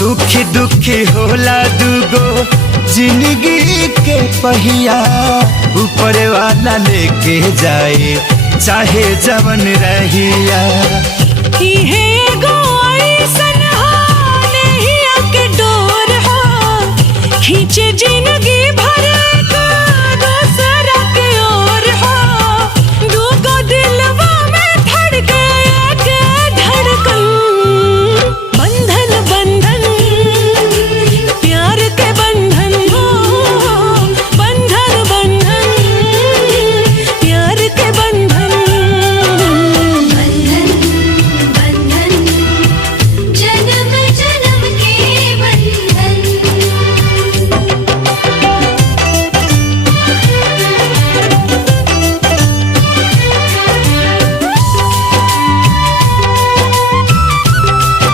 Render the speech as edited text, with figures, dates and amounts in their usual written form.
सुखी दुखी होला दुगो जिंदगी के पहिया, ऊपर वाला लेके जाए चाहे जवन रहिया। है